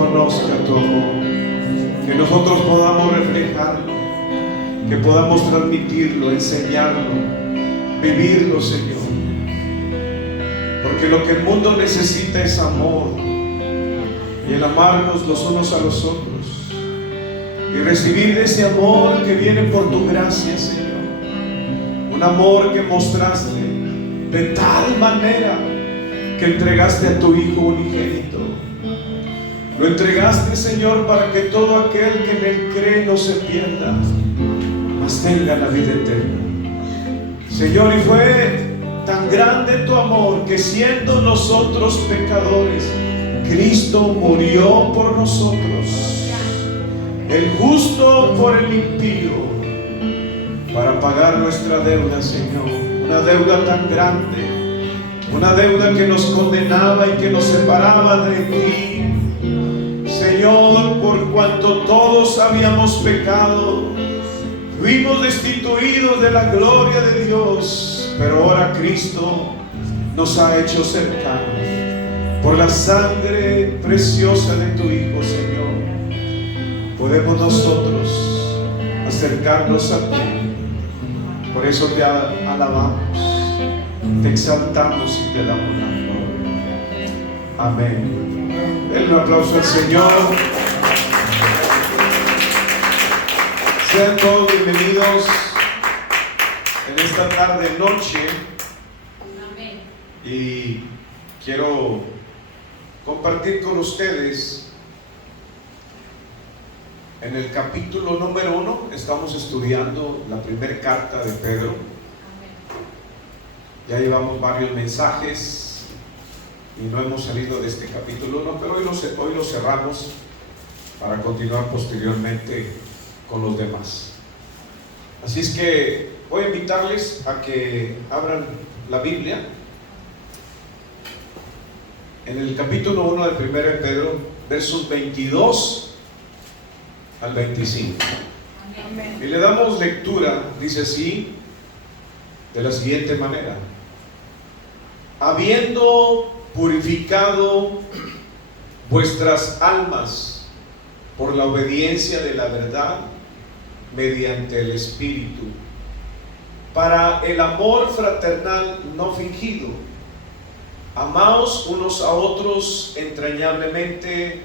conozca tu amor, que nosotros podamos reflejarlo, que podamos transmitirlo, enseñarlo, vivirlo, Señor. Porque lo que el mundo necesita es amor, y el amarnos los unos a los otros, y recibir de ese amor que viene por tu gracia, Señor. Un amor que mostraste de tal manera que entregaste a tu Hijo unigénito. Lo entregaste, Señor, para que todo aquel que en Él cree no se pierda, mas tenga la vida eterna. Señor, y fue tan grande tu amor que siendo nosotros pecadores, Cristo murió por nosotros, el justo por el impío, para pagar nuestra deuda, Señor. Una deuda tan grande, una deuda que nos condenaba y que nos separaba de ti, Señor. Por cuanto todos habíamos pecado, fuimos destituidos de la gloria de Dios, pero ahora Cristo nos ha hecho cercanos por la sangre preciosa de tu Hijo, Señor. Podemos nosotros acercarnos a ti. Por eso te alabamos, te exaltamos y te damos la gloria. Amén. Denle un aplauso al Señor. Sean todos bienvenidos en esta tarde noche. Amén. Y quiero compartir con ustedes en el capítulo número 1. Estamos estudiando la primera carta de Pedro. Ya llevamos varios mensajes y no hemos salido de este capítulo 1, pero hoy lo cerramos para continuar posteriormente con los demás. Así es que voy a invitarles a que abran la Biblia en el capítulo 1 de 1 de Pedro, versos 22 al 25. Amén. Y le damos lectura, dice así, de la siguiente manera: habiendo purificado vuestras almas por la obediencia de la verdad mediante el Espíritu, para el amor fraternal no fingido, amaos unos a otros entrañablemente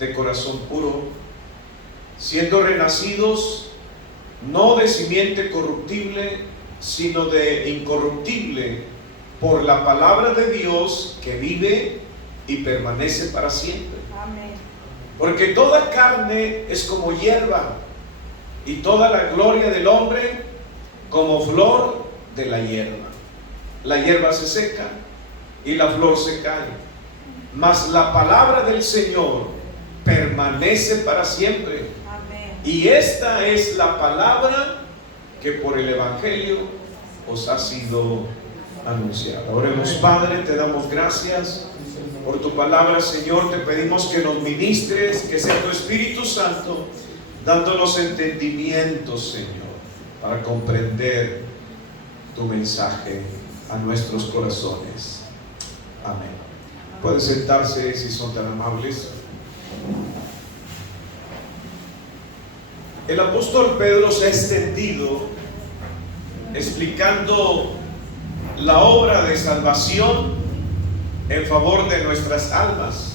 de corazón puro, siendo renacidos no de simiente corruptible, sino de incorruptible, por la palabra de Dios que vive y permanece para siempre. Amén. Porque toda carne es como hierba, y toda la gloria del hombre como flor de la hierba. La hierba se seca y la flor se cae, mas la palabra del Señor permanece para siempre. Amén. Y esta es la palabra que por el Evangelio os ha sido anunciada. Oremos. Padre, te damos gracias por tu palabra, Señor. Te pedimos que nos ministres, que sea tu Espíritu Santo dándonos entendimiento, Señor, para comprender tu mensaje a nuestros corazones. Amén. Pueden sentarse si son tan amables. El apóstol Pedro se ha extendido explicando la obra de salvación en favor de nuestras almas,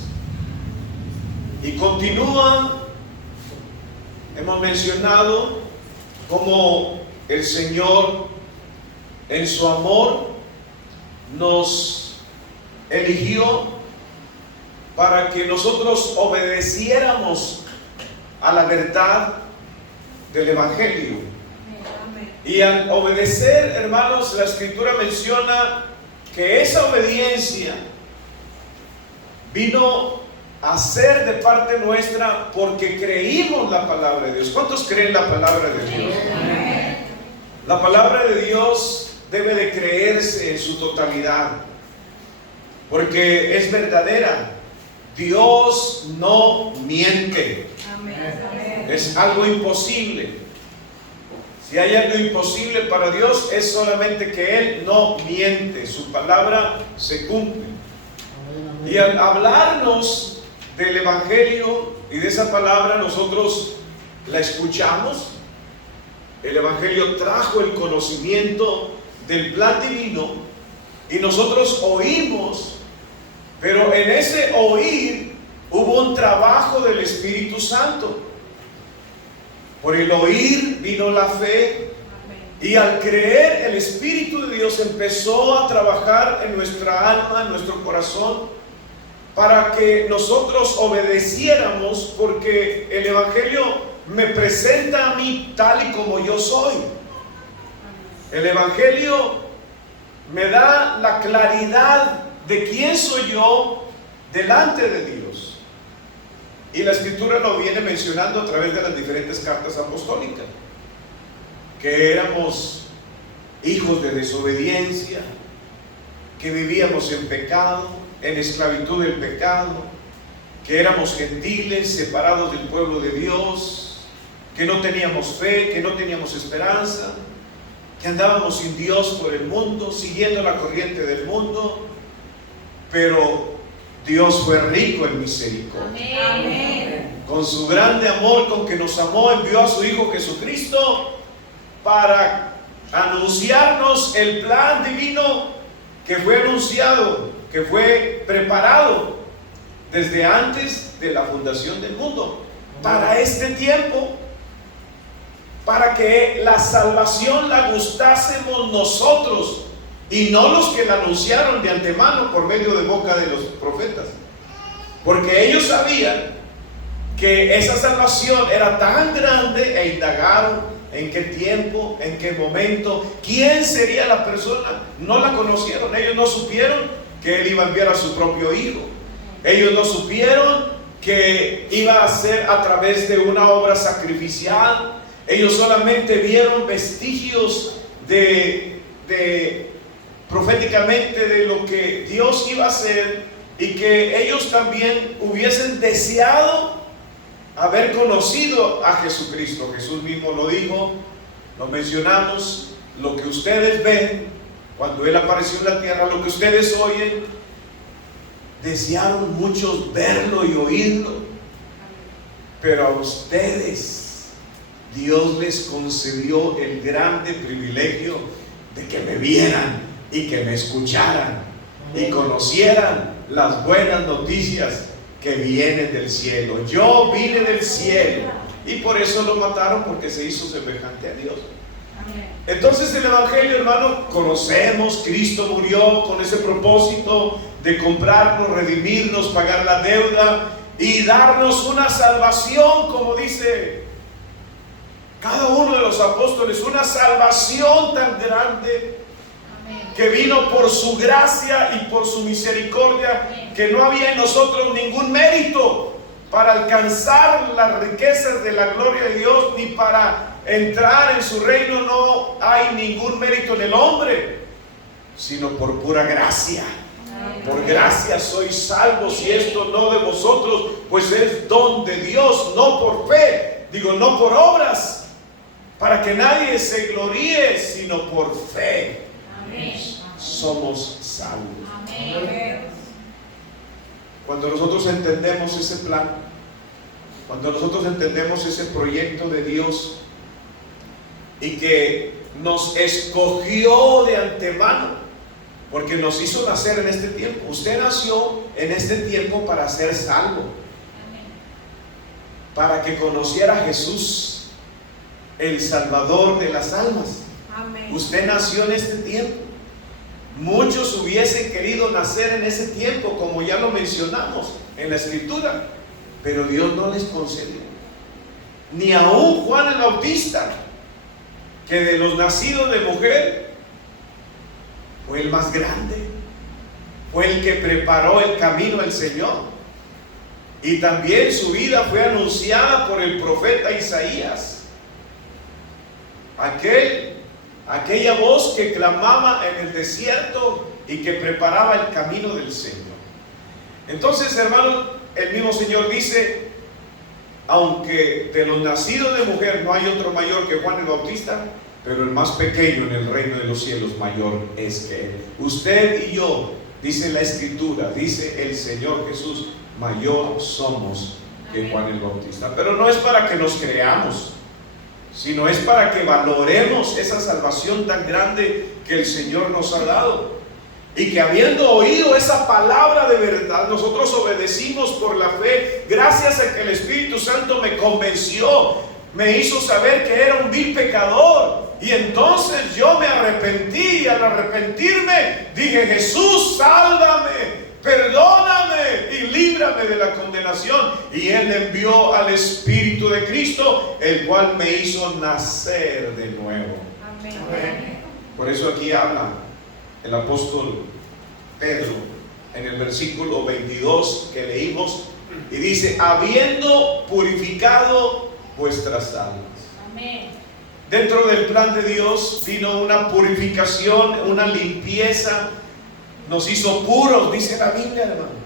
y continúa. Hemos mencionado cómo el Señor en su amor nos eligió para que nosotros obedeciéramos a la verdad del Evangelio. Y al obedecer, hermanos, la Escritura menciona que esa obediencia vino a ser de parte nuestra porque creímos la palabra de Dios. ¿Cuántos creen la palabra de Dios? La palabra de Dios debe de creerse en su totalidad, porque es verdadera. Dios no miente. Es algo imposible. Si hay algo imposible para Dios, es solamente que Él no miente. Su palabra se cumple. Y al hablarnos del Evangelio y de esa palabra nosotros la escuchamos. El Evangelio trajo el conocimiento del plan divino y nosotros oímos, pero en ese oír hubo un trabajo del Espíritu Santo. Por el oír vino la fe. Y al creer, el Espíritu de Dios empezó a trabajar en nuestra alma, en nuestro corazón, para que nosotros obedeciéramos, porque el Evangelio me presenta a mí tal y como yo soy. El Evangelio me da la claridad de quién soy yo delante de Dios. Y la Escritura lo viene mencionando a través de las diferentes cartas apostólicas. Que éramos hijos de desobediencia, que vivíamos en pecado, en esclavitud del pecado, que éramos gentiles, separados del pueblo de Dios, que no teníamos fe, que no teníamos esperanza, que andábamos sin Dios por el mundo, siguiendo la corriente del mundo, pero Dios fue rico en misericordia. Amén. Con su grande amor con que nos amó, envió a su Hijo Jesucristo para anunciarnos el plan divino que fue anunciado, que fue preparado desde antes de la fundación del mundo, para este tiempo, para que la salvación la gustásemos nosotros y no los que la anunciaron de antemano por medio de boca de los profetas, porque ellos sabían que esa salvación era tan grande e indagaron en qué tiempo, en qué momento, quién sería la persona. No la conocieron, ellos no supieron que Él iba a enviar a su propio Hijo, ellos no supieron que iba a ser a través de una obra sacrificial. Ellos solamente vieron vestigios proféticamente de lo que Dios iba a hacer, y que ellos también hubiesen deseado haber conocido a Jesucristo. Jesús mismo lo dijo, lo mencionamos: lo que ustedes ven cuando Él apareció en la tierra, lo que ustedes oyen, desearon muchos verlo y oírlo, pero a ustedes Dios les concedió el grande privilegio de que me vieran y que me escucharan y conocieran las buenas noticias que vienen del cielo. Yo vine del cielo, y por eso lo mataron, porque se hizo semejante a Dios. Entonces el Evangelio, hermano, conocemos, Cristo murió con ese propósito de comprarnos, redimirnos, pagar la deuda y darnos una salvación, como dice cada uno de los apóstoles, una salvación tan grande que vino por su gracia y por su misericordia, que no había en nosotros ningún mérito para alcanzar las riquezas de la gloria de Dios, ni para entrar en su reino. No hay ningún mérito en el hombre, sino por pura gracia. Por gracia sois salvos, y esto no de vosotros, pues es don de Dios, no por fe, no por obras, para que nadie se gloríe, sino por fe. Somos salvos. Cuando nosotros entendemos ese plan, cuando nosotros entendemos ese proyecto de Dios, y que nos escogió de antemano, porque nos hizo nacer en este tiempo. Usted nació en este tiempo para ser salvo, para que conociera a Jesús, el Salvador de las almas. Usted nació en este tiempo. Muchos hubiesen querido nacer en ese tiempo, como ya lo mencionamos en la Escritura, pero Dios no les concedió. Ni aún Juan el Bautista, que de los nacidos de mujer fue el más grande, fue el que preparó el camino al Señor, y también su vida fue anunciada por el profeta Isaías, aquella voz que clamaba en el desierto y que preparaba el camino del Señor. Entonces, hermanos, el mismo Señor dice: aunque de los nacidos de mujer no hay otro mayor que Juan el Bautista, pero el más pequeño en el reino de los cielos mayor es que él. Usted y yo, dice la Escritura, dice el Señor Jesús, mayor somos que Juan el Bautista. Pero no es para que nos creamos, sino es para que valoremos esa salvación tan grande que el Señor nos ha dado. Y que habiendo oído esa palabra de verdad, nosotros obedecimos por la fe, gracias a que el Espíritu Santo me convenció, me hizo saber que era un vil pecador. Y entonces yo me arrepentí, y al arrepentirme dije: Jesús, sálvame, perdóname y líbrame de la condenación. Y Él envió al Espíritu de Cristo, el cual me hizo nacer de nuevo. Amén. Por eso aquí habla el apóstol Pedro en el versículo 22 que leímos, y dice: habiendo purificado vuestras almas. Amén. Dentro del plan de Dios vino una purificación, una limpieza. Nos hizo puros, dice la Biblia, hermano.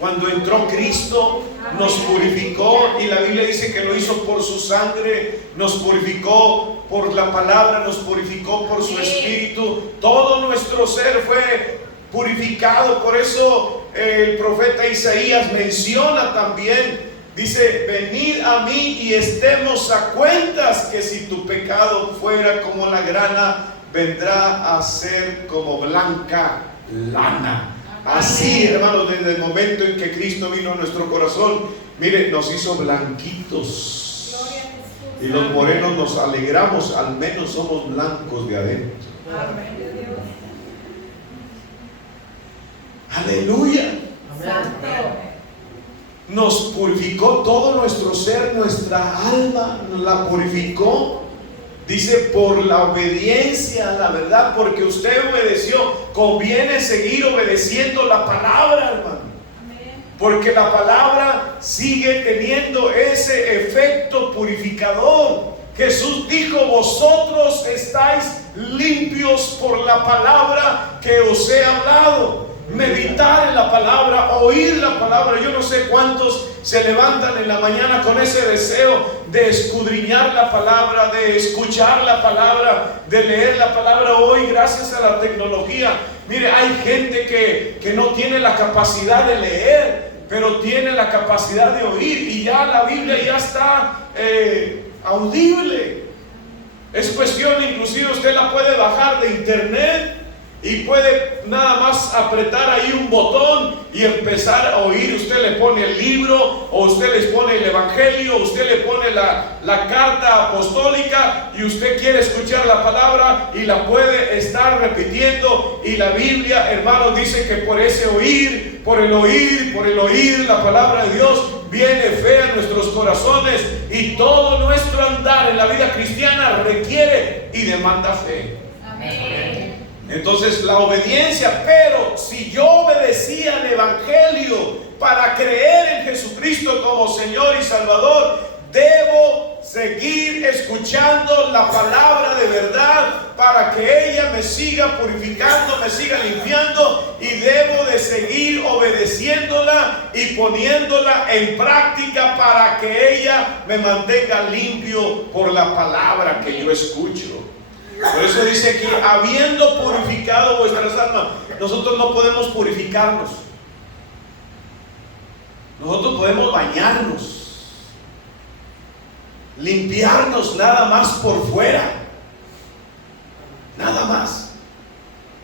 Cuando entró Cristo, nos purificó, y la Biblia dice que lo hizo por su sangre, nos purificó por la palabra, nos purificó por su espíritu. Todo nuestro ser fue purificado. Por eso el profeta Isaías menciona también, dice: venid a mí y estemos a cuentas, que si tu pecado fuera como la grana, vendrá a ser como blanca lana. Así, hermanos, desde el momento en que Cristo vino a nuestro corazón, mire, nos hizo blanquitos. Y los morenos nos alegramos, al menos somos blancos de adentro. Aleluya. Santo. Nos purificó todo nuestro ser, nuestra alma la purificó. Dice: por la obediencia a la verdad, porque usted obedeció. Conviene seguir obedeciendo la palabra, hermano, porque la palabra sigue teniendo ese efecto purificador. Jesús dijo: vosotros estáis limpios por la palabra que os he hablado. Meditar en la palabra, oír la palabra. Yo no sé cuántos se levantan en la mañana con ese deseo de escudriñar la palabra, de escuchar la palabra, de leer la palabra. Hoy, gracias a la tecnología, mire, hay gente que no tiene la capacidad de leer, pero tiene la capacidad de oír, y ya la Biblia ya está audible. Es cuestión, inclusive usted la puede bajar de internet y puede nada más apretar ahí un botón y empezar a oír. Usted le pone el libro, o usted les pone el evangelio, o usted le pone la carta apostólica, y usted quiere escuchar la palabra y la puede estar repitiendo. Y la Biblia, hermanos, dice que por ese oír, por el oír la palabra de Dios, viene fe a nuestros corazones, y todo nuestro andar en la vida cristiana requiere y demanda fe. Amén. Entonces, la obediencia. Pero si yo obedecía al evangelio para creer en Jesucristo como Señor y Salvador, debo seguir escuchando la palabra de verdad para que ella me siga purificando, me siga limpiando, y debo de seguir obedeciéndola y poniéndola en práctica para que ella me mantenga limpio por la palabra que yo escucho. Por eso dice aquí: habiendo purificado vuestras almas. Nosotros no podemos purificarnos. Nosotros podemos bañarnos, limpiarnos nada más por fuera, nada más.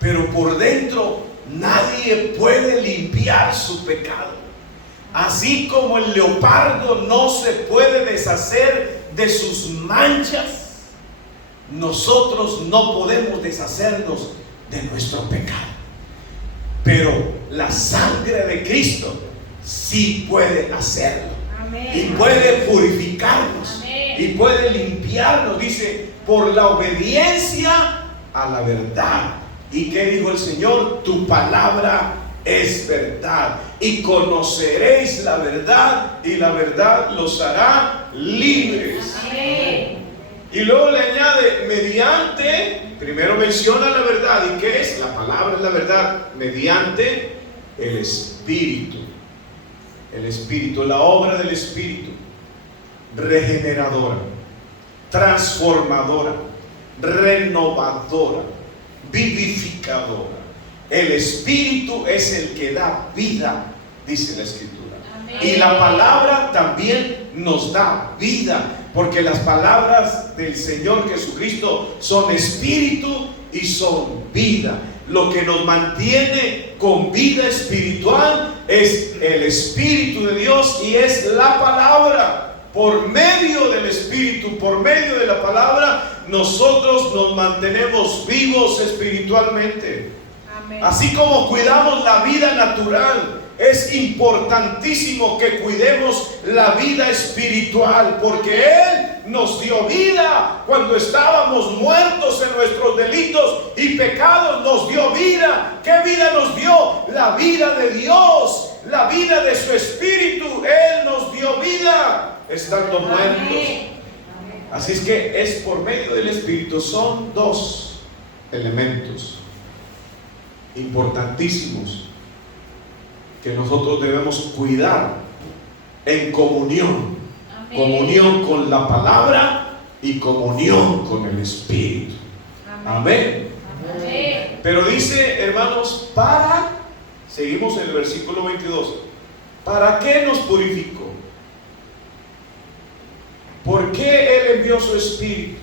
Pero por dentro nadie puede limpiar su pecado. Así como el leopardo no se puede deshacer de sus manchas, nosotros no podemos deshacernos de nuestro pecado. Pero la sangre de Cristo sí puede hacerlo. Amén. Y puede purificarnos. Amén. Y puede limpiarnos. Dice: por la obediencia a la verdad. ¿Y qué dijo el Señor? Tu palabra es verdad, y conoceréis la verdad, y la verdad los hará libres. Amén. Y luego le añade: mediante, primero menciona la verdad. ¿Y qué es? La palabra es la verdad. Mediante el Espíritu. El Espíritu, la obra del Espíritu, regeneradora, transformadora, renovadora, vivificadora. El Espíritu es el que da vida, dice la Escritura. Y la palabra también nos da vida, porque las palabras del Señor Jesucristo son espíritu y son vida. Lo que nos mantiene con vida espiritual es el Espíritu de Dios y es la palabra. Por medio del Espíritu, por medio de la palabra, nosotros nos mantenemos vivos espiritualmente. Amén. Así como cuidamos la vida natural, es importantísimo que cuidemos la vida espiritual, porque Él nos dio vida cuando estábamos muertos en nuestros delitos y pecados. Nos dio vida. ¿Qué vida nos dio? La vida de Dios, la vida de su Espíritu. Él nos dio vida estando muertos. Así es que es por medio del Espíritu. Son dos elementos importantísimos que nosotros debemos cuidar en comunión. Amén. Comunión con la palabra y comunión con el Espíritu. Amén. Amén. Pero dice, hermanos, seguimos en el versículo 22, ¿para qué nos purificó? ¿Por qué Él envió su Espíritu?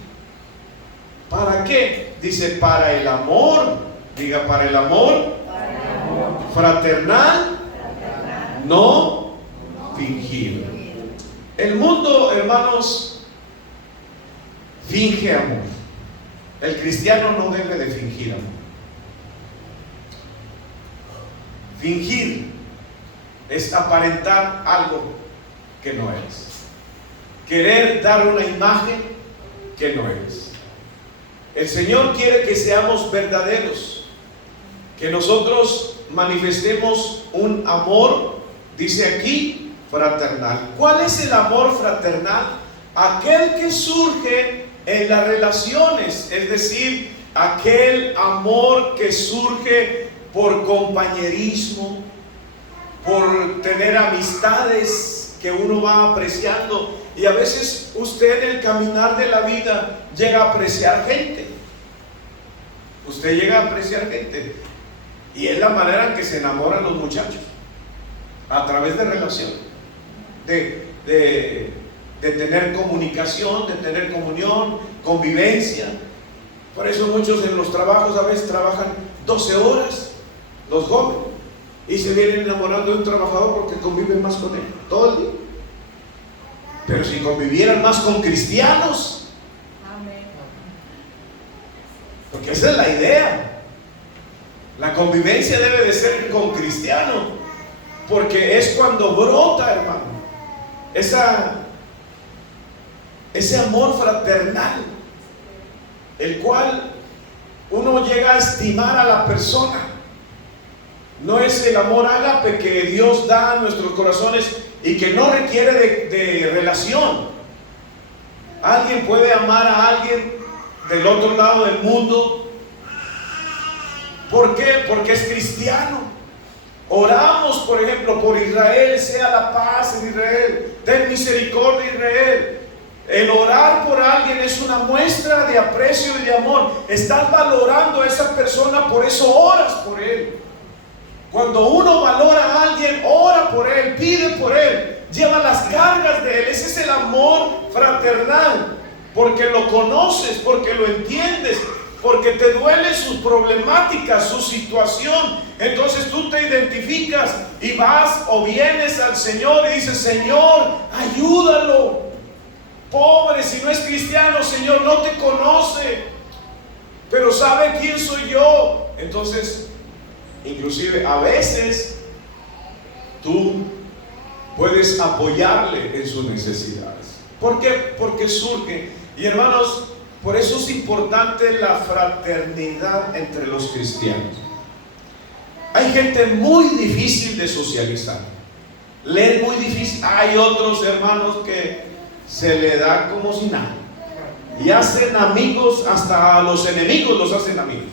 ¿Para qué? Dice, para el amor. Diga, para el amor fraternal, no fingido. El mundo, hermanos, finge amor. El cristiano no debe de fingir amor. Fingir es aparentar algo que no es. Querer dar una imagen que no es. El Señor quiere que seamos verdaderos, que nosotros manifestemos un amor, dice aquí, fraternal. ¿Cuál es el amor fraternal? Aquel que surge en las relaciones, es decir, aquel amor que surge por compañerismo, por tener amistades que uno va apreciando. Y a veces usted en el caminar de la vida llega a apreciar gente. Usted llega a apreciar gente. Y es la manera en que se enamoran los muchachos. A través de relación. De tener comunicación, de tener comunión, convivencia. Por eso muchos en los trabajos a veces trabajan 12 horas, los jóvenes. Y se vienen enamorando de un trabajador porque conviven más con él todo el día. Pero si convivieran más con cristianos. Amén. Porque esa es la idea. La convivencia debe de ser con cristianos. Porque es cuando brota, hermano, ese amor fraternal, el cual uno llega a estimar a la persona. No es el amor ágape que Dios da a nuestros corazones y que no requiere de relación. Alguien puede amar a alguien del otro lado del mundo. ¿Por qué? Porque es cristiano. Oramos, por ejemplo, por Israel, sea la paz en Israel, ten misericordia Israel. El orar por alguien es una muestra de aprecio y de amor. Estás valorando a esa persona, por eso oras por él. Cuando uno valora a alguien, ora por él, pide por él, lleva las cargas de él. Ese es el amor fraternal, porque lo conoces, porque lo entiendes, porque te duele sus problemáticas, su situación. Entonces tú te identificas y vas o vienes al Señor y dices: Señor, ayúdalo. Pobre, si no es cristiano, Señor, no te conoce, pero sabe quién soy yo. Entonces, inclusive a veces tú puedes apoyarle en sus necesidades. ¿Por qué? Porque surge. Y hermanos, por eso es importante la fraternidad entre los cristianos. Hay gente muy difícil de socializar. Le es muy difícil. Hay otros hermanos que se le da como si nada. Y hacen amigos, hasta a los enemigos los hacen amigos.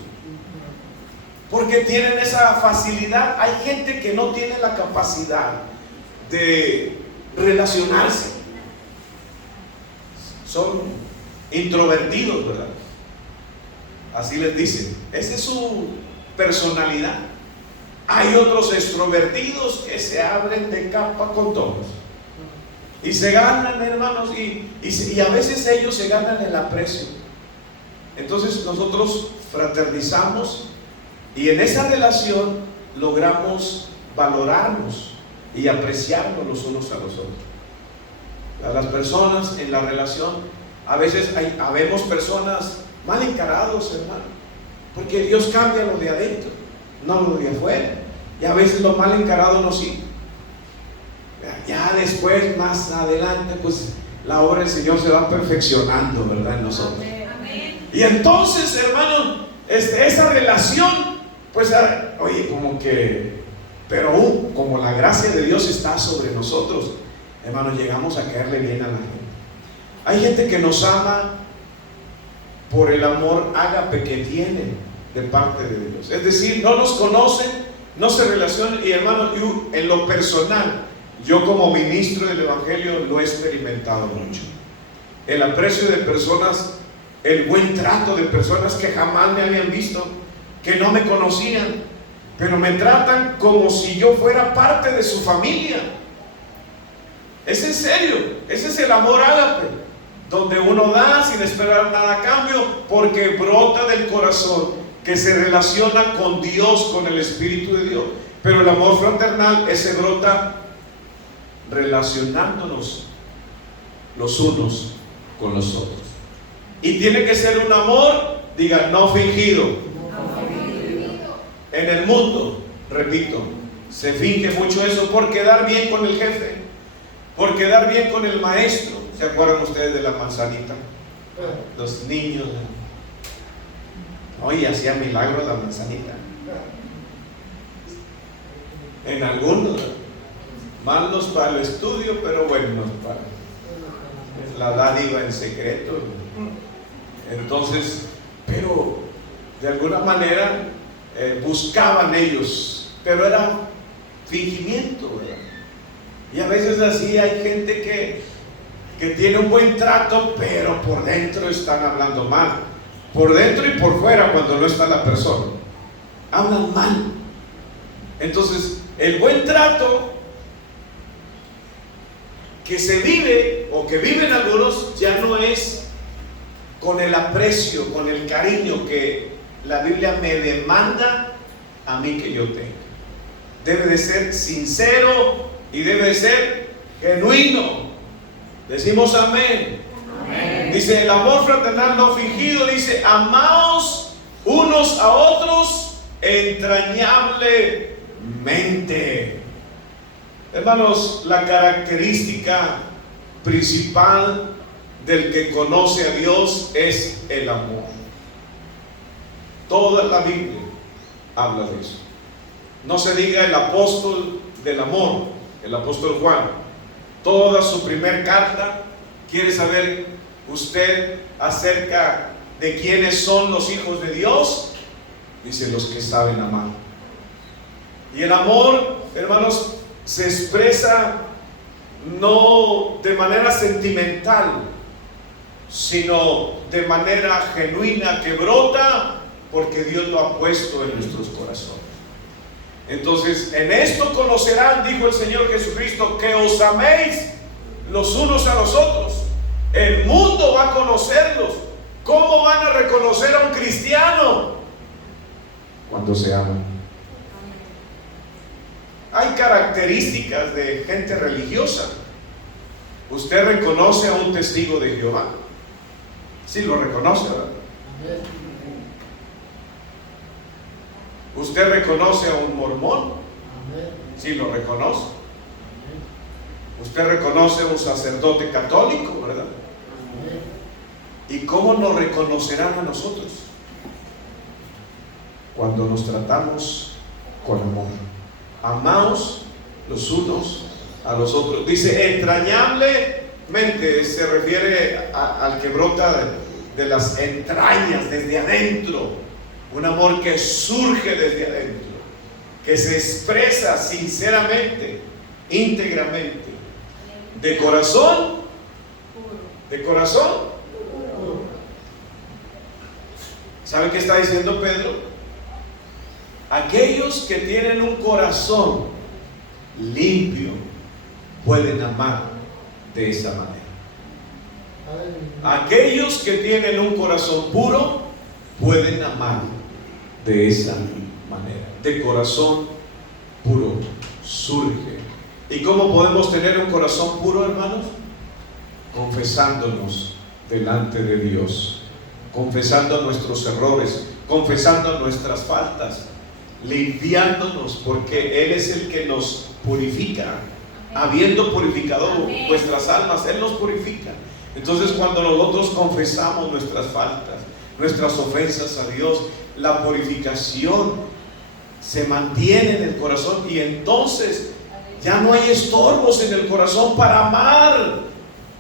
Porque tienen esa facilidad. Hay gente que no tiene la capacidad de relacionarse. Son introvertidos, ¿verdad? Así les dicen. Esa es su personalidad. Hay otros extrovertidos que se abren de capa con todos y se ganan, hermanos, y a veces ellos se ganan el aprecio. Entonces nosotros fraternizamos y en esa relación logramos valorarnos y apreciarnos los unos a los otros. A las personas en la relación, a veces habemos personas mal encarados, hermano, porque Dios cambia lo de adentro, no lo de afuera, y a veces lo mal encarado no sigue. Ya después, más adelante, pues la obra del Señor se va perfeccionando, ¿verdad?, en nosotros. Amén. Y entonces, hermano, esa relación, pues, oye, como que, pero como la gracia de Dios está sobre nosotros, hermano, llegamos a caerle bien a la gente. Hay gente que nos ama por el amor ágape que tiene de parte de Dios. Es decir, no nos conocen, no se relacionan. Y hermano, yo, en lo personal, yo como ministro del Evangelio lo he experimentado mucho. El aprecio de personas, el buen trato de personas que jamás me habían visto, que no me conocían, pero me tratan como si yo fuera parte de su familia. Es en serio, ese es el amor ágape, donde uno da sin esperar nada a cambio, porque brota del corazón, que se relaciona con Dios, con el Espíritu de Dios. Pero el amor fraternal, ese brota relacionándonos los unos con los otros. Y tiene que ser un amor, diga, no fingido. En el mundo, repito, se finge mucho eso por quedar bien con el jefe, por quedar bien con el maestro. ¿Se acuerdan ustedes de la manzanita? Los niños. Oye, hacía milagros la manzanita. En algunos, malos para el estudio, pero buenos para la dádiva en secreto. Entonces, pero de alguna manera buscaban ellos, pero era fingimiento, ¿verdad? Y a veces así hay gente que tiene un buen trato, pero por dentro están hablando mal. Por dentro y por fuera, cuando no está la persona, hablan mal. Entonces, el buen trato que se vive, o que viven algunos, ya no es con el aprecio, con el cariño que la Biblia me demanda a mí que yo tenga. Debe de ser sincero y debe de ser genuino. Decimos amén. Amén. Dice, el amor fraternal no fingido, dice, amaos unos a otros entrañablemente. Hermanos, la característica principal del que conoce a Dios es el amor. Toda la Biblia habla de eso. No se diga el apóstol del amor, el apóstol Juan. Toda su primer carta quiere saber usted acerca de quiénes son los hijos de Dios. Dice, los que saben amar. Y el amor, hermanos, se expresa no de manera sentimental, sino de manera genuina, que brota porque Dios lo ha puesto en nuestros corazones. Entonces, en esto conocerán, dijo el Señor Jesucristo, que os améis los unos a los otros. El mundo va a conocerlos. ¿Cómo van a reconocer a un cristiano? Cuando se aman. Hay características de gente religiosa. Usted reconoce a un testigo de Jehová. Sí, lo reconoce, ¿verdad? Usted reconoce a un mormón. Sí, lo reconoce. Usted reconoce a un sacerdote católico, ¿verdad? ¿Y cómo nos reconocerán a nosotros? Cuando nos tratamos con amor. Amaos los unos a los otros. Dice entrañablemente, se refiere al que brota de las entrañas, desde adentro. Un amor que surge desde adentro, que se expresa sinceramente, íntegramente, de corazón, de corazón. ¿Sabe qué está diciendo Pedro? aquellos que tienen un corazón limpio pueden amar de esa manera. Aquellos que tienen un corazón puro pueden amar de esa manera. De corazón puro surge. ¿Y cómo podemos tener un corazón puro, hermanos? Confesándonos delante de Dios, confesando nuestros errores, confesando nuestras faltas, limpiándonos, porque Él es el que nos purifica. Habiendo purificado vuestras almas, Él nos purifica. Entonces, cuando nosotros confesamos nuestras faltas, nuestras ofensas a Dios, la purificación se mantiene en el corazón, y entonces ya no hay estorbos en el corazón para amar.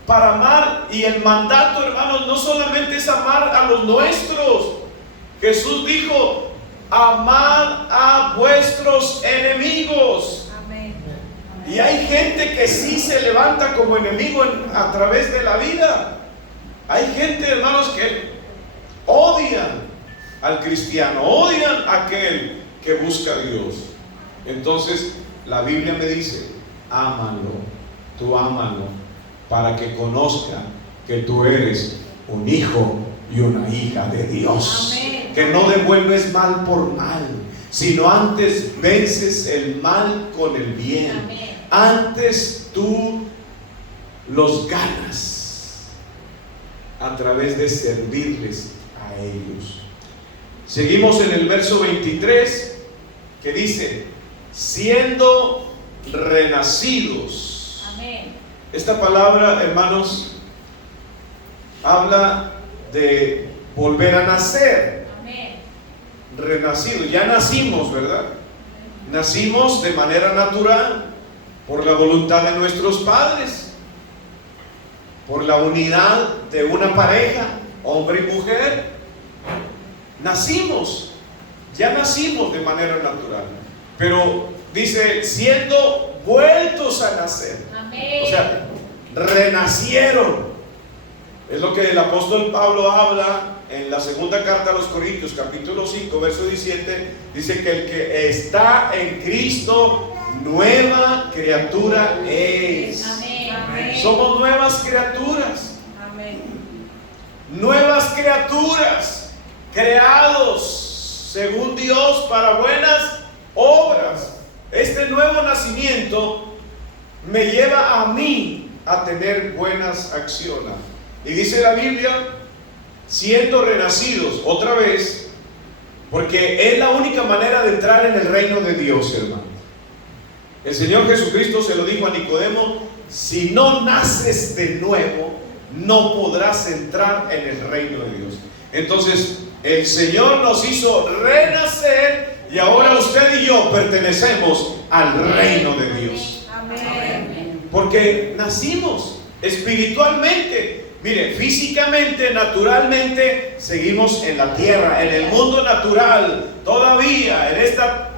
Para amar. Y el mandato, hermanos, no solamente es amar a los nuestros. Jesús dijo: amad a vuestros enemigos. Amén. Y hay gente que sí se levanta como enemigo a través de la vida. Hay gente, hermanos, que odian al cristiano, odian a aquel que busca a Dios. Entonces la Biblia me dice: ámalo, tú ámalo, para que conozca que tú eres un hijo y una hija de Dios. Amén. Que no devuelves mal por mal, sino antes vences el mal con el bien. Amén. Antes tú los ganas a través de servirles a ellos. Seguimos en el verso 23, que dice: siendo renacidos. Amén. Esta palabra, hermanos, habla de volver a nacer. Amén. Renacido, ya nacimos, ¿verdad? Nacimos de manera natural, por la voluntad de nuestros padres, por la unidad de una pareja, hombre y mujer. Nacimos, ya nacimos de manera natural. Pero dice: siendo vueltos a nacer. Amén. O sea, renacieron. Es lo que el apóstol Pablo habla en la segunda carta a los Corintios, capítulo 5, verso 17. Dice que el que está en Cristo, nueva criatura es. Amén. Somos nuevas criaturas. Amén. Nuevas criaturas, creados según Dios para buenas obras. Este nuevo nacimiento me lleva a mí a tener buenas acciones. Y dice la Biblia: siendo renacidos otra vez, porque es la única manera de entrar en el reino de Dios, hermano. El Señor Jesucristo se lo dijo a Nicodemo: si no naces de nuevo, no podrás entrar en el reino de Dios. Entonces el Señor nos hizo renacer, y ahora usted y yo pertenecemos al reino de Dios. Amén. Porque nacimos espiritualmente. Mire, físicamente, naturalmente, seguimos en la tierra, en el mundo natural, todavía en esta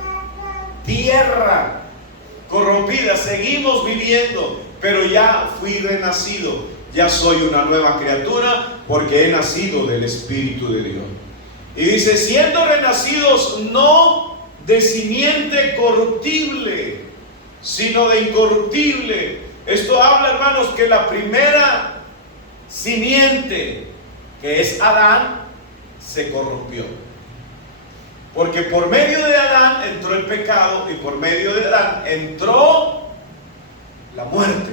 tierra corrompida, seguimos viviendo, pero ya fui renacido, ya soy una nueva criatura, porque he nacido del Espíritu de Dios. Y dice: siendo renacidos no de simiente corruptible, sino de incorruptible. Esto habla, hermanos, que la primera simiente, que es Adán, se corrompió, porque por medio de Adán entró el pecado, y por medio de Adán entró la muerte.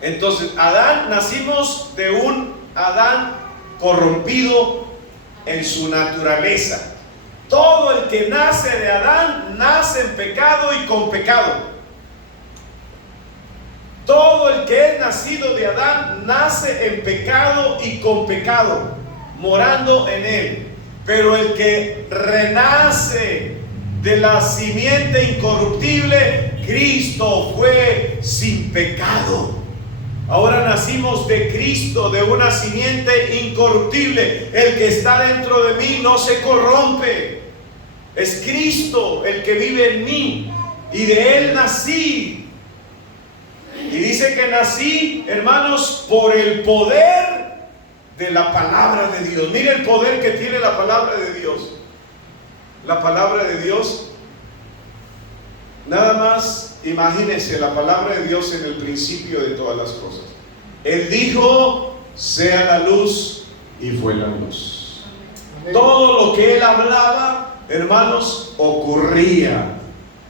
Entonces Adán, nacimos de un Adán corrompido en su naturaleza. Todo el que nace de Adán nace en pecado y con pecado. Todo el que es nacido de Adán nace en pecado y con pecado, morando en él. Pero el que renace de la simiente incorruptible, Cristo fue sin pecado. Ahora nacimos de Cristo, de una simiente incorruptible. El que está dentro de mí no se corrompe. Es Cristo el que vive en mí, y de Él nací. Y dice que nací, hermanos, por el poder de la palabra de Dios. Mire el poder que tiene la palabra de Dios. la palabra de Dios, nada más imagínense la palabra de Dios en el principio de todas las cosas. Él dijo, sea la luz, y fue la luz. Todo lo que Él hablaba, hermanos, ocurría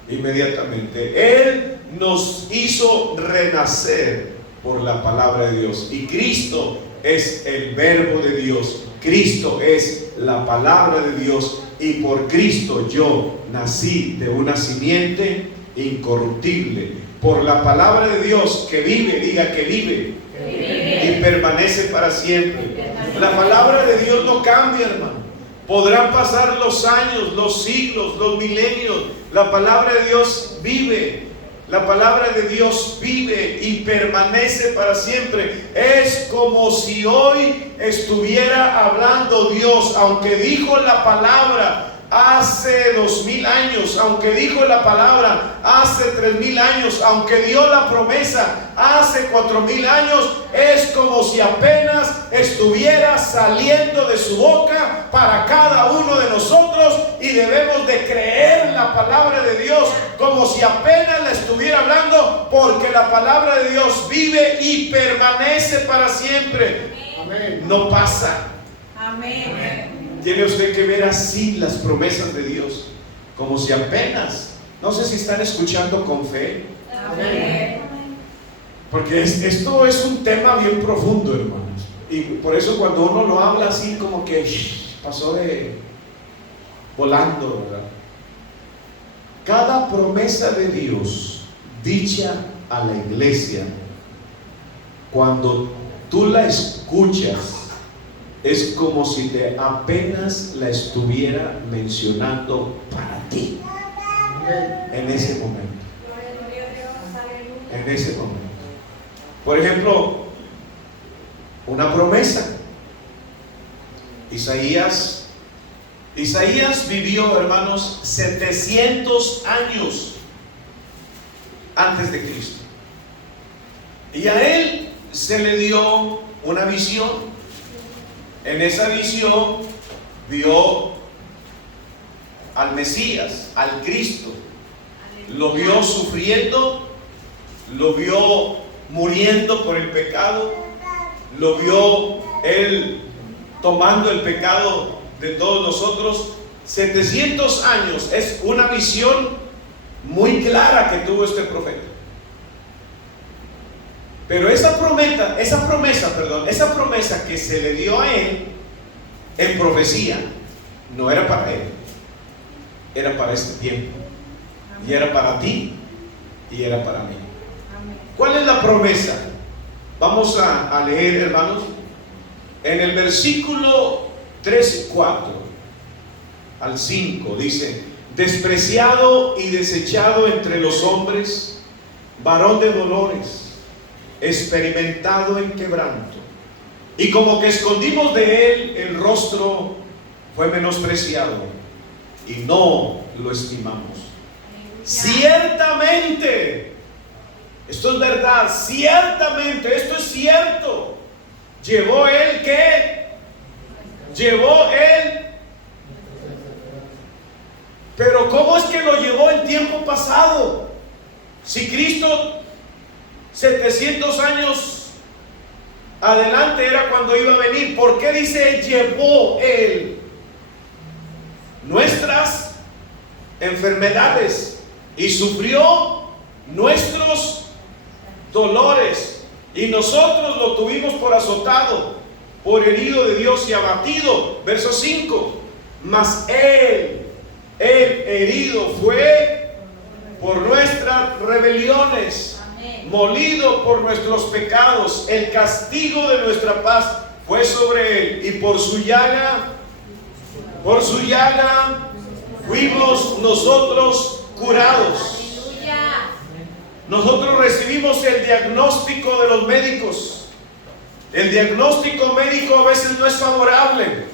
inmediatamente. Él nos hizo renacer por la palabra de Dios. Y Cristo es el verbo de Dios. Cristo es la palabra de Dios. Y por Cristo yo nací de una simiente incorruptible. Por la palabra de Dios que vive, diga que vive, y permanece para siempre. La palabra de Dios no cambia, hermano. Podrán pasar los años, los siglos, los milenios. La palabra de Dios vive. La palabra de Dios vive y permanece para siempre. Es como si hoy estuviera hablando Dios, aunque dijo la palabra hace 2000 años, aunque dijo la palabra hace 3000 años, aunque dio la promesa hace 4000 años, es como si apenas estuviera saliendo de su boca para cada uno de nosotros, y debemos de creer la palabra de Dios como si apenas la estuviera hablando, porque la palabra de Dios vive y permanece para siempre. Amén. No pasa. Amén. Tiene usted que ver así las promesas de Dios, como si apenas, no sé si están escuchando con fe. Amén. Porque esto es un tema bien profundo, hermanos. Y por eso cuando uno lo habla así como que pasó de volando, ¿verdad? Cada promesa de Dios dicha a la iglesia, cuando tú la escuchas, es como si te apenas la estuviera mencionando para ti. En ese momento. En ese momento. Por ejemplo, una promesa. Isaías vivió, hermanos, 700 años antes de Cristo. Y a él se le dio una visión. En esa visión vio al Mesías, al Cristo. Lo vio sufriendo, lo vio muriendo por el pecado, lo vio Él tomando el pecado de todos nosotros. 700 años es una visión muy clara que tuvo este profeta. Pero esa promesa que se le dio a él en profecía, no era para él, era para este tiempo, y era para ti, y era para mí. ¿Cuál es la promesa? Vamos a leer, hermanos, en el versículo 3 y 4 al 5, dice: despreciado y desechado entre los hombres, varón de dolores, experimentado en quebranto, y como que escondimos de él el rostro, fue menospreciado y no lo estimamos. Ciertamente, esto es verdad, ciertamente, esto es cierto. Llevó él, ¿qué? Llevó él. Pero ¿cómo es que lo llevó en tiempo pasado? Si Cristo 700 años adelante era cuando iba a venir. ¿Por qué dice llevó él? Nuestras enfermedades y sufrió nuestros dolores, y nosotros lo tuvimos por azotado, por herido de Dios y abatido. Verso 5: mas él herido fue por nuestras rebeliones, molido por nuestros pecados, el castigo de nuestra paz fue sobre él, y por su llaga fuimos nosotros curados. Nosotros recibimos el diagnóstico de los médicos. El diagnóstico médico a veces no es favorable.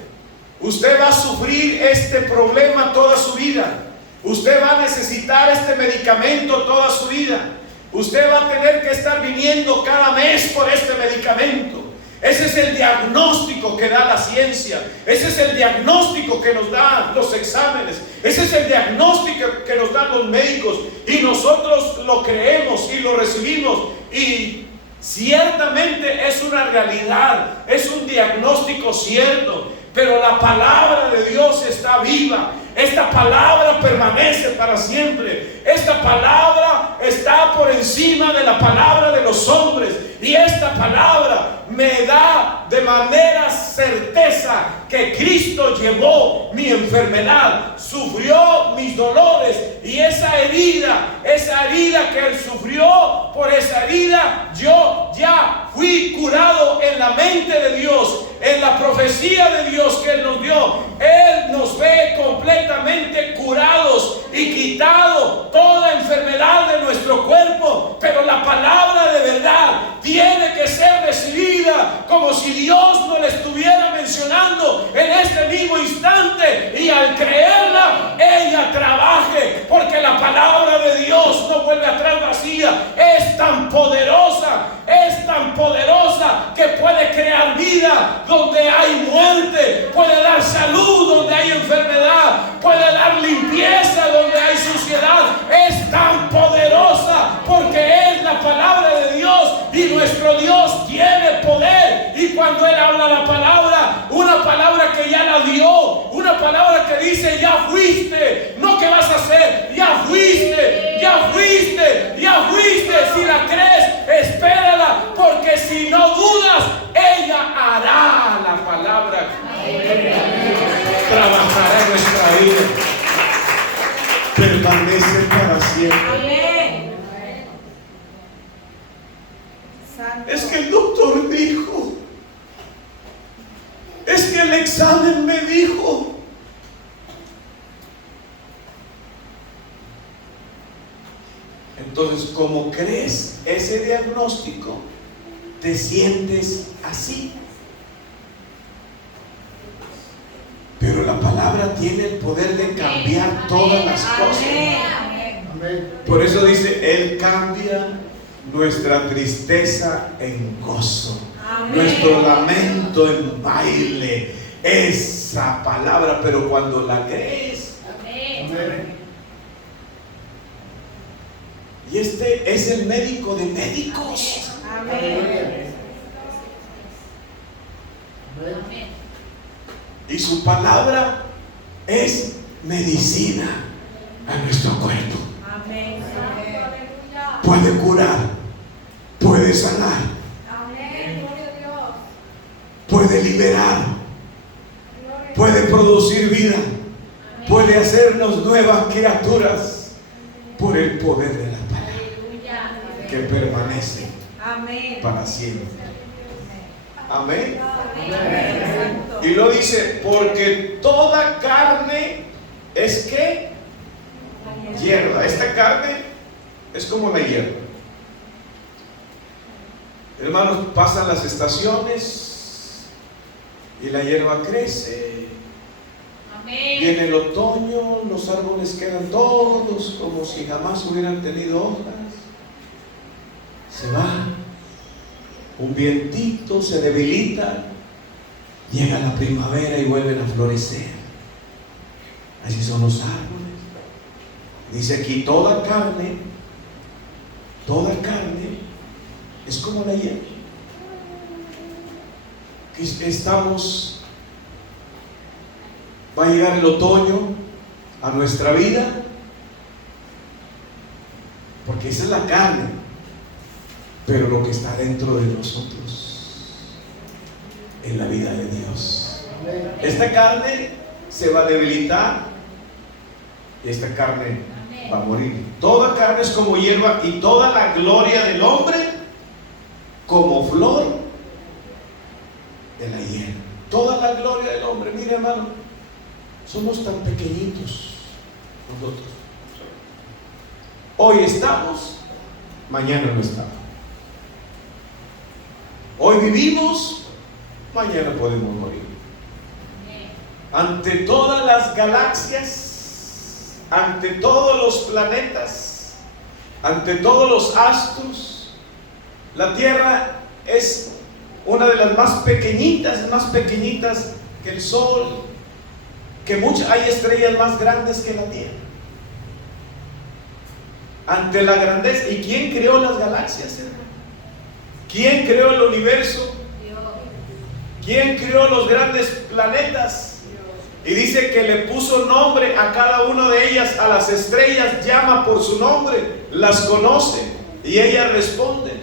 Usted va a sufrir este problema toda su vida. Usted va a necesitar este medicamento toda su vida. Usted va a tener que estar viniendo cada mes por este medicamento. Ese es el diagnóstico que da la ciencia. Ese es el diagnóstico que nos dan los exámenes. Ese es el diagnóstico que nos dan los médicos. Y nosotros lo creemos y lo recibimos. Y ciertamente es una realidad. Es un diagnóstico cierto. Pero la palabra de Dios está viva. Esta palabra permanece para siempre. Esta palabra está por encima de la palabra de los hombres. Y esta palabra me da de manera certeza que Cristo llevó mi enfermedad, sufrió mis dolores, y esa herida que Él sufrió, por esa herida yo ya fui curado en la mente de Dios, en la profecía de Dios que Él nos dio. Él nos ve completamente curados y quitado toda enfermedad de nuestro cuerpo. Pero la palabra de verdad tiene que ser recibida como si Dios no la estuviera mencionando en este mismo instante, y al creerla ella trabaje, porque la palabra de Dios no vuelve atrás vacía. Es tan poderosa que puede crear vida donde hay muerte, puede dar salud donde hay enfermedad, puede dar limpieza donde hay suciedad. Es tan poderosa porque es la palabra de Dios, y nuestro Dios tiene poder. Y cuando Él habla la palabra, una palabra que ya la dio, una palabra que dice ya fuiste, no que vas a hacer, ya fuiste, ya fuiste, ya fuiste. Si la crees, espérala, porque si no dudas, ella hará la palabra. Trabajará en nuestra vida. Permanece para siempre. Es que el doctor dijo, es que el examen me dijo. Entonces, como crees ese diagnóstico, te sientes así. Pero la palabra tiene el poder de cambiar todas las cosas. Por eso dice, Él cambia nuestra tristeza en gozo, nuestro lamento en baile. Esa palabra, pero cuando la crees. Y este es el médico de médicos. Y su palabra es medicina a nuestro cuerpo. Puede curar, puede sanar, puede liberar, puede producir vida, puede hacernos nuevas criaturas por el poder de la palabra que permanece para siempre. Amén. Y lo dice, porque toda carne es que hierba. Esta carne es como la hierba. Hermanos, pasan las estaciones y la hierba crece. Viene el otoño, los árboles quedan todos como si jamás hubieran tenido hojas. Se va, un vientito se debilita, llega la primavera y vuelven a florecer. Así son los árboles. Dice aquí, toda carne es como la hierba. Va a llegar el otoño a nuestra vida, porque esa es la carne, pero lo que está dentro de nosotros es la vida de Dios. Esta carne se va a debilitar y esta carne va a morir. Toda carne es como hierba, y toda la gloria del hombre como flor de la hierba. Toda la gloria del hombre. Mira, hermano, somos tan pequeñitos nosotros. Hoy estamos, mañana no estamos. Hoy vivimos, mañana podemos morir. Ante todas las galaxias, ante todos los planetas, ante todos los astros, la Tierra es una de las más pequeñitas que el sol, que hay estrellas más grandes que la Tierra. Ante la grandeza, ¿y quién creó las galaxias, hermano? ¿Quién creó el universo? ¿Quién creó los grandes planetas? Y dice que le puso nombre a cada una de ellas. A las estrellas llama por su nombre, las conoce y ellas responden.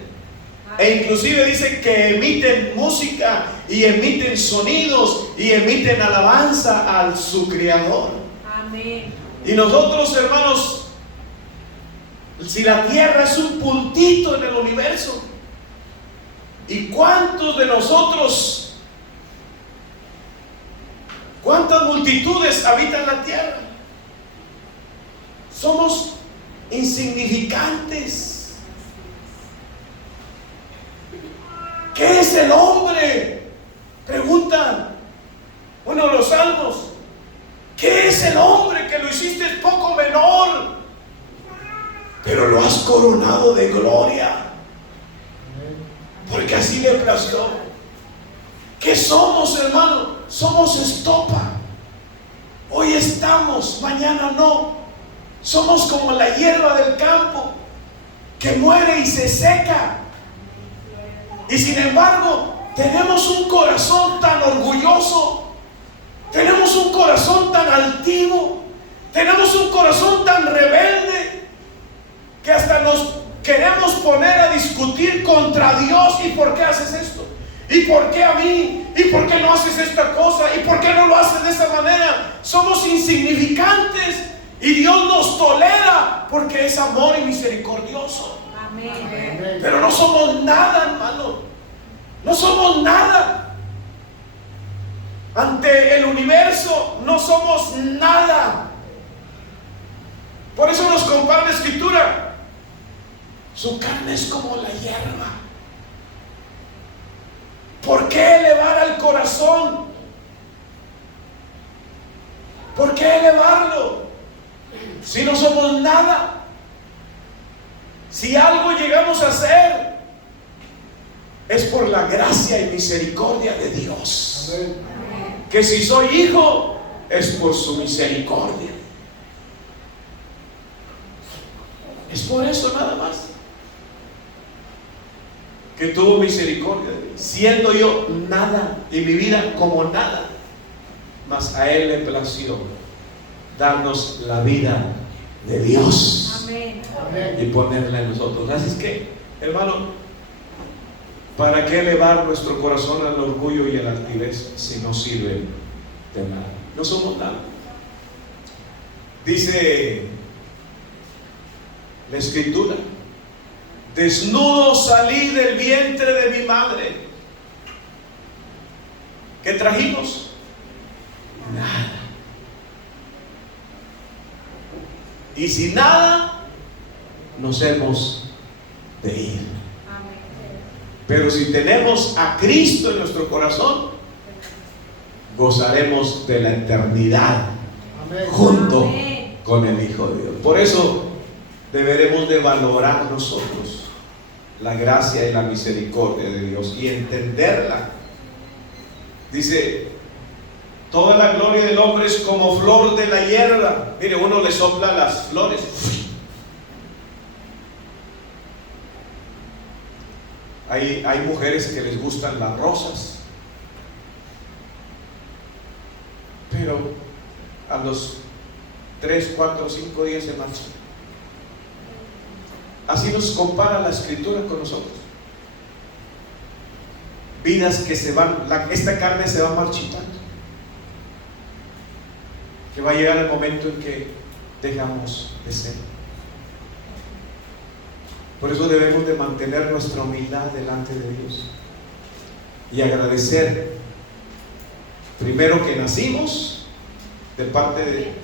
E inclusive dice que emiten música y emiten sonidos y emiten alabanza a su Creador. Amén. Y nosotros, hermanos, si la Tierra es un puntito en el universo, ¿y cuántos de nosotros, cuántas multitudes habitan la Tierra? Somos insignificantes. ¿Qué es el hombre? Preguntan, bueno, los salmos. ¿Qué es el hombre que lo hiciste poco menor, pero lo has coronado de gloria? Porque así le plació. ¿Qué somos, hermano? Somos estopa. Hoy estamos, mañana no. Somos como la hierba del campo que muere y se seca. Y sin embargo, tenemos un corazón tan orgulloso, tenemos un corazón tan altivo, tenemos un corazón tan rebelde, que hasta nos queremos poner a discutir contra Dios. ¿Y por qué haces esto? ¿Y por qué a mí? ¿Y por qué no haces esta cosa? ¿Y por qué no lo haces de esa manera? Somos insignificantes y Dios nos tolera porque es amor y misericordioso. Amén. Pero no somos nada, hermano. No somos nada. Ante el universo no somos nada. Por eso nos compara la Escritura. Su carne es como la hierba. ¿Por qué elevar al corazón? ¿Por qué elevarlo? Si no somos nada. Si algo llegamos a hacer, es por la gracia y misericordia de Dios. Amén. Que si soy hijo, es por su misericordia. Es por eso nada más. Que tuvo misericordia de mí, siendo yo nada y mi vida como nada, mas a Él le plació darnos la vida de Dios. Amén. Y ponerla en nosotros. Así es que, hermano, ¿para qué elevar nuestro corazón al orgullo y a la altivez si no sirve de nada? No somos nada. Dice la Escritura: desnudo salí del vientre de mi madre. ¿Qué trajimos? Nada. Y sin nada nos hemos de ir. Pero si tenemos a Cristo en nuestro corazón, gozaremos de la eternidad. Amén. Junto Amén. con el Hijo de Dios. Por eso deberemos de valorar nosotros la gracia y la misericordia de Dios y entenderla. Dice: toda la gloria del hombre es como flor de la hierba. Mire, uno le sopla las flores. Hay mujeres que les gustan las rosas, pero a los 3, 4, 5 días se marchan. Así nos compara la Escritura con nosotros. Vidas que se van, esta carne se va marchitando, que va a llegar el momento en que dejamos de ser. Por eso debemos de mantener nuestra humildad delante de Dios y agradecer primero que nacimos de parte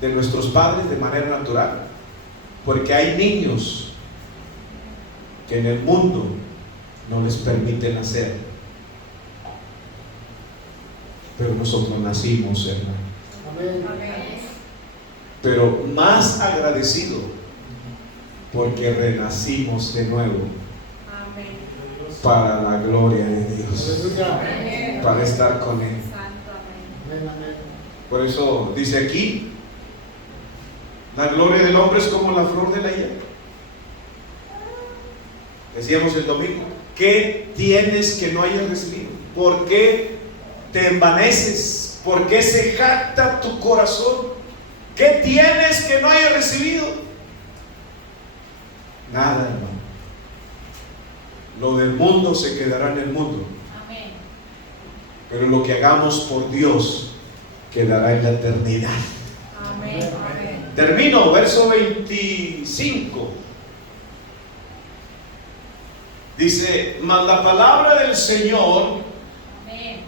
de nuestros padres de manera natural, porque hay niños que en el mundo no les permiten nacer, pero nosotros nacimos, hermano. Amén. Pero más agradecido porque renacimos de nuevo. Amén. para la gloria de Dios, para estar con Él. Por eso dice aquí, la gloria del hombre es como la flor de la hierba. Decíamos el domingo, ¿qué tienes que no hayas recibido? ¿Por qué te envaneces? ¿Por qué se jacta tu corazón? ¿Qué tienes que no hayas recibido? Nada, hermano. Lo del mundo se quedará en el mundo. Amén. Pero lo que hagamos por Dios quedará en la eternidad. Amén. Amén. Termino, verso 25. Dice, mas la palabra del Señor Amén.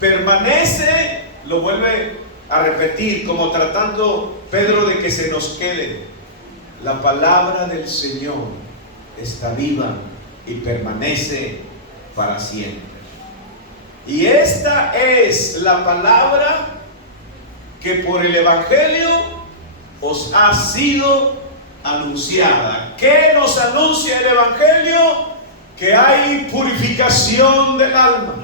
permanece, lo vuelve a repetir, como tratando Pedro de que se nos quede. La palabra del Señor está viva y permanece para siempre. Y esta es la palabra que por el Evangelio os ha sido anunciada. ¿Qué nos anuncia el Evangelio? Que hay purificación del alma,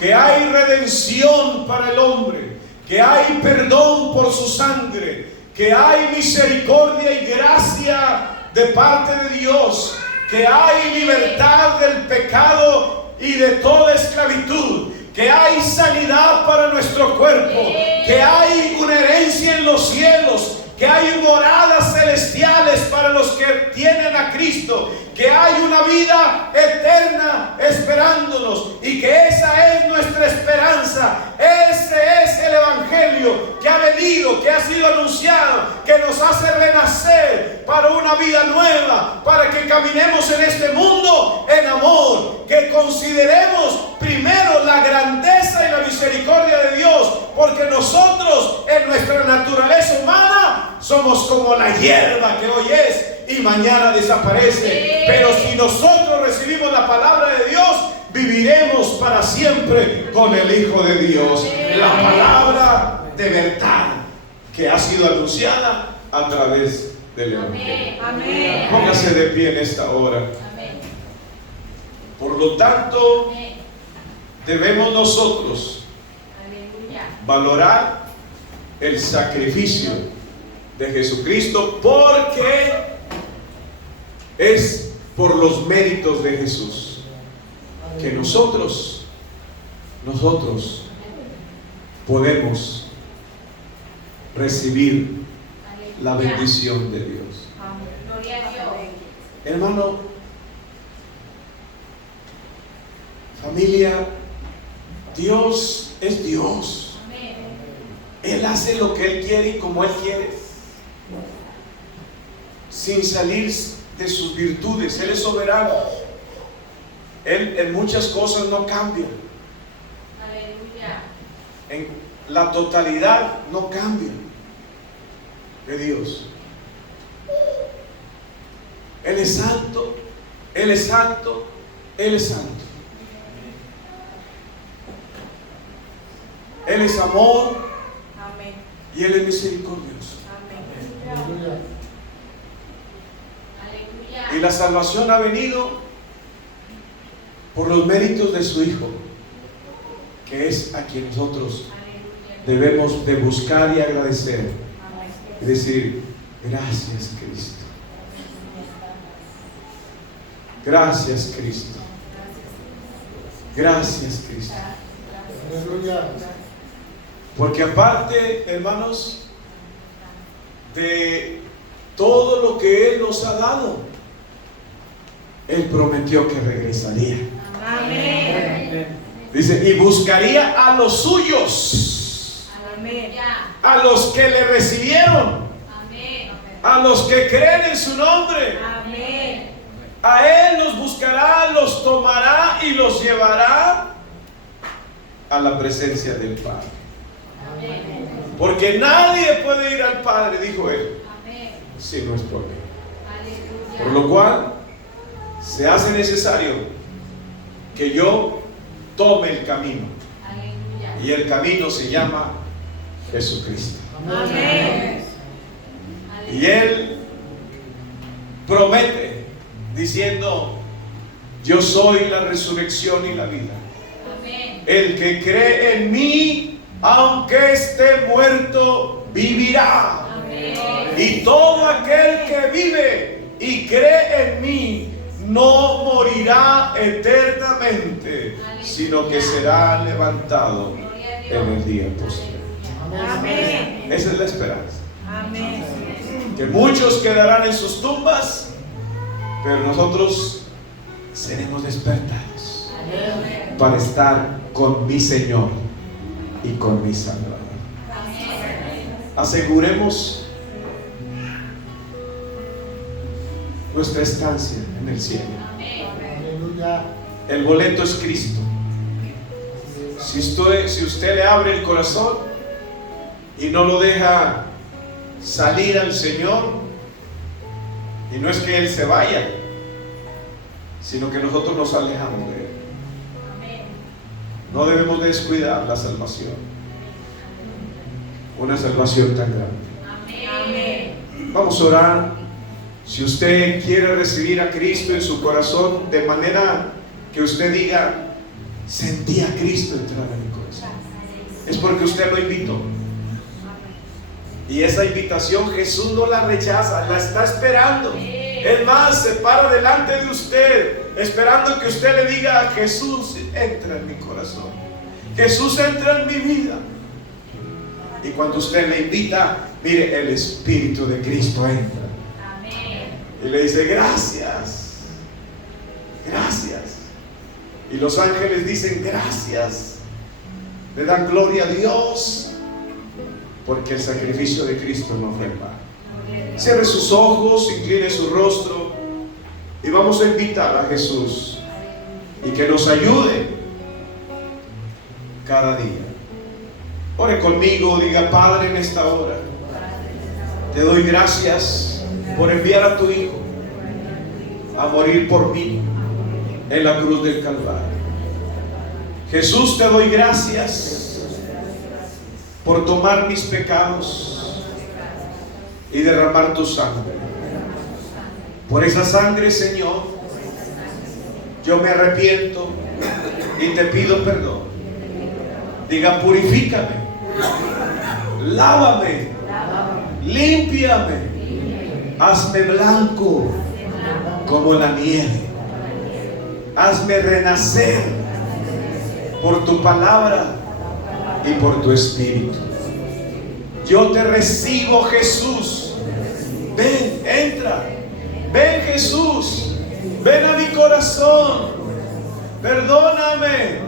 que hay redención para el hombre, que hay perdón por su sangre, que hay misericordia y gracia de parte de Dios, que hay libertad del pecado y de toda esclavitud, que hay sanidad para nuestro cuerpo, que hay una herencia en los cielos, que hay moradas celestiales para los que tienen a Cristo, que hay una vida eterna esperándonos y que esa es nuestra esperanza. Ese es el Evangelio que ha venido, que ha sido anunciado, que nos hace renacer para una vida nueva, para que caminemos en este mundo en amor, que consideremos primero la grandeza y la misericordia de Dios, porque nosotros en nuestra naturaleza humana somos como la hierba que hoy es y mañana desaparece. Pero si nosotros recibimos la palabra de Dios, viviremos para siempre con el Hijo de Dios. La palabra de verdad que ha sido anunciada a través del Evangelio. Amén. Póngase de pie en esta hora. Amén. Por lo tanto, Amén. debemos nosotros Aleluya. valorar el sacrificio de Jesucristo, porque es por los méritos de Jesús que nosotros podemos recibir la bendición de Dios. Amén. Gloria a Dios. Hermano, familia, Dios es Dios. Amén. Él hace lo que Él quiere y como Él quiere, sin salir de sus virtudes. Él es soberano. Él en muchas cosas no cambia. Aleluya. En la totalidad no cambia de Dios. Él es santo, Él es santo, Él es santo. Él es amor Amén. y Él es misericordioso. Amén. Aleluya. Aleluya. Y la salvación ha venido por los méritos de su Hijo, que es a quien nosotros Aleluya. debemos de buscar y agradecer Amén. y decir: gracias, Cristo. Gracias, Cristo. Gracias, Cristo. Aleluya. Porque aparte, hermanos, de todo lo que Él nos ha dado, Él prometió que regresaría. Amén. Dice: y buscaría a los suyos, Amén. a los que le recibieron, Amén. a los que creen en su nombre. Amén. A Él los buscará, los tomará y los llevará a la presencia del Padre. Amén. Porque nadie puede ir al Padre, dijo Él, Amén. si no es por mí. Aleluya. Por lo cual se hace necesario que yo tome el camino, Aleluya. y el camino se llama Jesucristo. Amén. Y Él promete diciendo: Yo soy la resurrección y la vida. Amén. El que cree en mí, aunque esté muerto, vivirá. Amén. Y todo aquel que vive y cree en mí no morirá eternamente, sino que será levantado en el día posterior. Amén. Esa es la esperanza. Amén. Que muchos quedarán en sus tumbas, pero nosotros seremos despertados para estar con mi Señor y con mi Salvador. Aseguremos nuestra estancia en el cielo. Aleluya. El boleto es Cristo. Si usted le abre el corazón y no lo deja salir al Señor, y no es que Él se vaya, sino que nosotros nos alejamos de Él. No debemos descuidar la salvación, una salvación tan grande. Amén. Vamos a orar. Si usted quiere recibir a Cristo en su corazón, de manera que usted diga: sentí a Cristo entrar en mi corazón, es porque usted lo invitó. Y esa invitación Jesús no la rechaza, la está esperando. Es más, se para delante de usted, esperando que usted le diga: Jesús, entra en mi corazón, Jesús, entra en mi vida. Y cuando usted le invita, mire, el Espíritu de Cristo entra y le dice: gracias, gracias. Y los ángeles dicen: gracias. Le dan gloria a Dios, porque el sacrificio de Cristo no fue en vano. Cierre sus ojos, incline su rostro y vamos a invitar a Jesús y que nos ayude cada día. Ore conmigo, diga: Padre, en esta hora te doy gracias por enviar a tu Hijo a morir por mí en la cruz del Calvario. Jesús, te doy gracias por tomar mis pecados y derramar tu sangre. Por esa sangre, Señor, yo me arrepiento y te pido perdón. Diga: purifícame, lávame, límpiame, hazme blanco como la nieve, hazme renacer por tu palabra y por tu Espíritu. Yo te recibo, Jesús. Ven, entra. Ven, Jesús. Ven a mi corazón. Perdóname.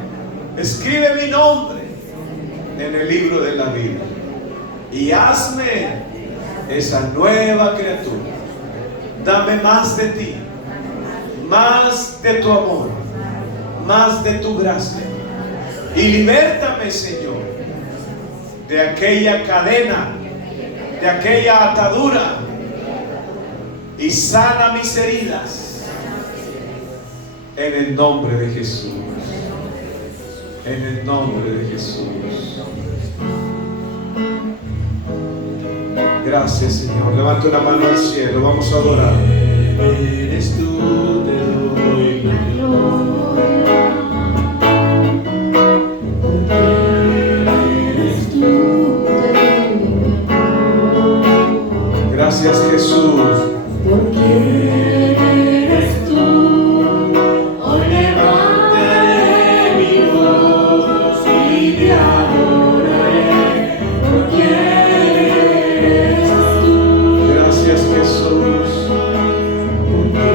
Escribe mi nombre en el libro de la vida y hazme esa nueva criatura. Dame más de ti, más de tu amor, más de tu gracia. Y libértame, Señor, de aquella cadena, de aquella atadura, y sana mis heridas en el nombre de Jesús. En el nombre de Jesús. Gracias, Señor. Levanta una mano al cielo, vamos a adorar. Eres tú, te doy la gloria. Gracias, Jesús. Porque eres tú, hoy levantaré mi voz y te adoraré. Porque eres tú. Gracias, Jesús. Porque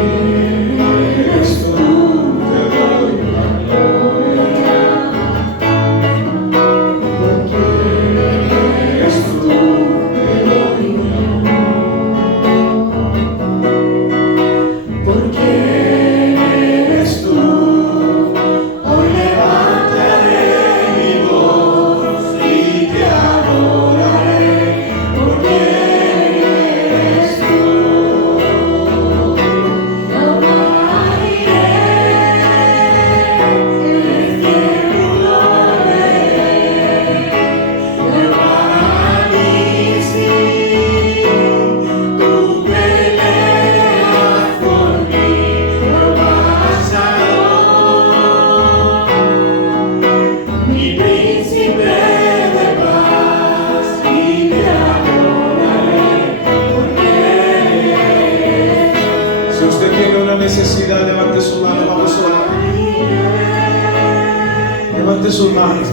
Levanten sus manos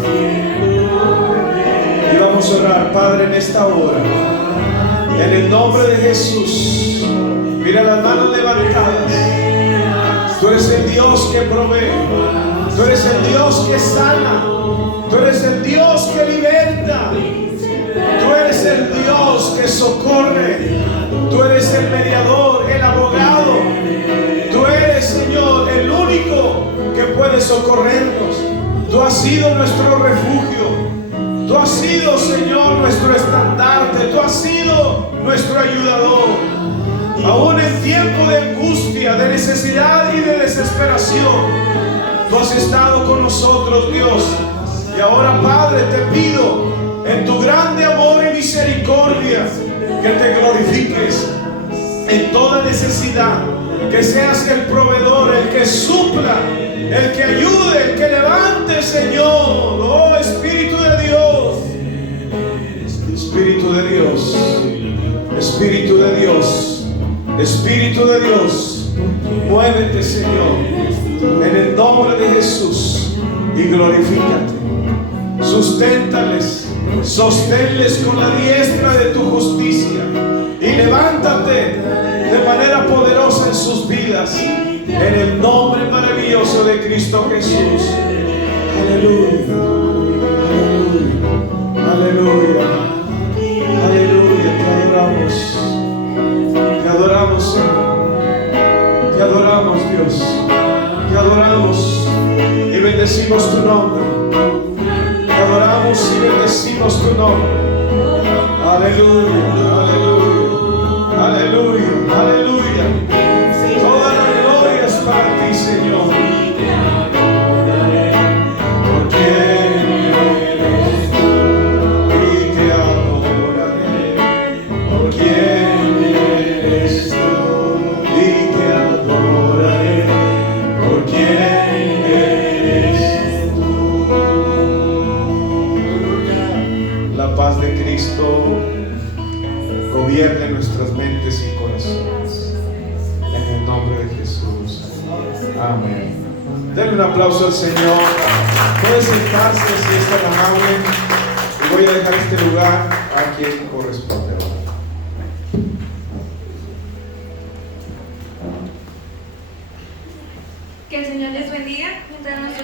y vamos a orar. Padre, en esta hora, en el nombre de Jesús, mira las manos levantadas. Tú eres el Dios que provee, tú eres el Dios que sana, tú eres el Dios que liberta, tú eres el Dios que socorre, tú eres el mediador, el abogado, tú eres, Señor, el único que puede socorrernos. Tú has sido nuestro refugio, tú has sido, Señor, nuestro estandarte, tú has sido nuestro ayudador. Aún en tiempo de angustia, de necesidad y de desesperación, tú has estado con nosotros, Dios. Y ahora, Padre, te pido en tu grande amor y misericordia que te glorifiques en toda necesidad, que seas el proveedor, el que supla, el que ayude, el que levante, Señor. Oh, Espíritu de Dios, Espíritu de Dios, Espíritu de Dios, Espíritu de Dios, muévete, Señor, en el nombre de Jesús, y glorifícate. Susténtales, sosténles con la diestra de tu justicia, y levántate de manera poderosa en sus vidas, en el nombre maravilloso de Cristo Jesús. Aleluya, aleluya, aleluya, aleluya. Te adoramos, Señor, te adoramos, Dios, te adoramos y bendecimos tu nombre. Te adoramos y bendecimos tu nombre. Aleluya, aleluya, aleluya, aleluya. Toda la gloria es para ti, Señor. Porque eres tú y te adoraré. Porque eres tú y te adoraré. Porque eres tú. La paz de Cristo gobierne nuestras mentes y corazones, en el nombre de Jesús. Amén. Denle un aplauso al Señor. Puede sentarse si es tan amable, y voy a dejar este lugar a quien corresponde. Que el Señor les bendiga mientras nuestros